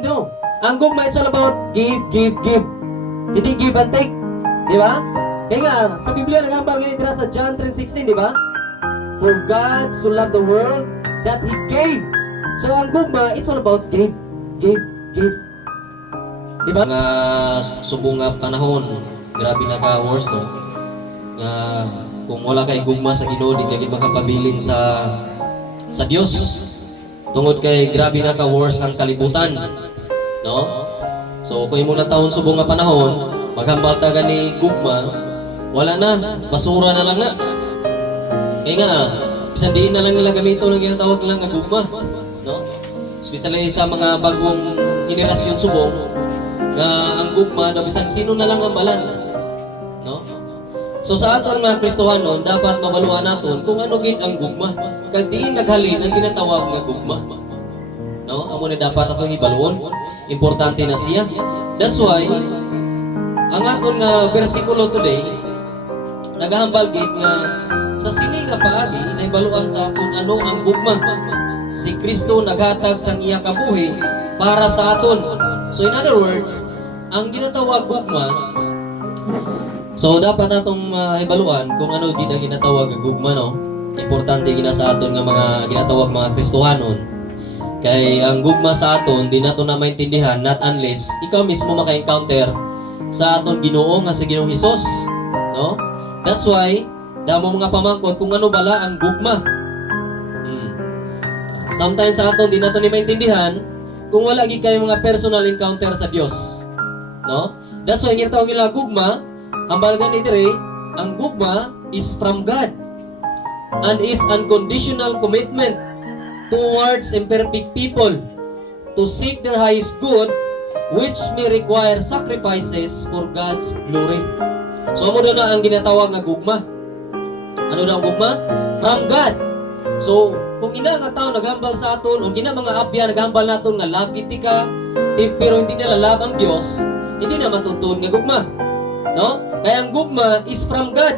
No. Ang gugma is all about give, give, give. Hindi give and take. Di ba? Kaya nga, sa Biblia, nagambal ngayon dira sa John 3:16, di ba? For God so loved the world that He gave. So, ang gugma, it's all about give, give, give. Di ba? Mga subong nga panahon, grabe na ka wars, no? Nga, kung wala kay gugma sa Ginoo, di kay makapabilin sa Dios. Tungod kay grabe na ka wars ang kalibutan, no? So kung imo na taon subong nga panahon, maghambal ka gani gugma, wala na, basura na lang na. Kaya nga, bisan diin na lang nila gamito ng ginatawag lang nga gugma, no? Especially sa mga bagong henerasyon subong, nga ang gugma, na bisan sino na lang ang balan, no? So sa aton mga Kristohanon, dapat mabaluan naton kung ano gid ang gugma. Kag diin naghalin ang ginatawag nga gugma. No? Amo na dapat atong ibaluon. Importante na siya. That's why ang aton nga bersikulo today nagahambal gid nga sa sini nga paagi naibaluan ta kung ano ang gugma. Si Kristo naghatag sang iya kabuhi para sa aton. So in other words, ang ginatawag gugma, so dapat natong ibaluan kung ano gid ang ginatawag nga gugma, no? Importante gina sa aton nga mga ginatawag mga Kristohanon. Kay ang gugma sa aton di nato na maintindihan not unless ikaw mismo maka-encounter sa aton Ginoo nga si Ginoong Hesus, no? That's why damo mga pamangkot kung ano bala ang gugma. Sometimes sa aton di nato ni maintindihan kung wala gid kay mga personal encounter sa Dios, no? That's why ginatawag nila gugma. Hambal gani dire, ang gugma is from God and is unconditional commitment towards imperfect people to seek their highest good, which may require sacrifices for God's glory. So amo na ang ginatawag nga gugma. Ano daw ang gugma? From God. So kung ina nga tao naghambal sa aton o gina mga abya naghambal naton nga love kiti ka, pero hindi nila love ang Dios, hindi na matutuon nga gugma. No? Kaya ang gugma is from God.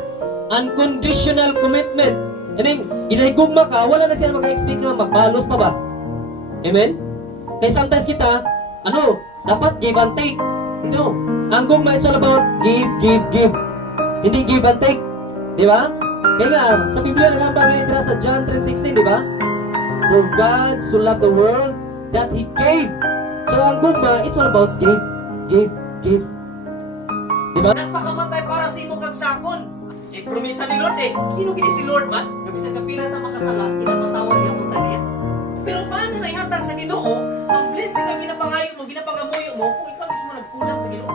Unconditional commitment. And then, ginahigugma ka, wala na siya maka-expect na magbalos pa ba? Amen? Kaya sometimes kita, dapat give and take. No. Ang gugma is all about give, give, give. Hindi give and take. Di ba? Kaya nga, sa Biblia, nagambal ngayon dira sa John 3:16, di ba? For God so loved the world that He gave. So, ang gugma, it's all about give, give, give. Diba? Nagpakamatay para sa imo kag sakon. Promisa ni Lord sino gini si Lord man? Gabisan kapila ta makasala, kinapatawad niya mo taniya. Pero paano na ihatag sa Ginoo ang blessing ang ginapangayo mo, ginapangamuyo mo kung ikaw mismo nagkulang sa Ginoo?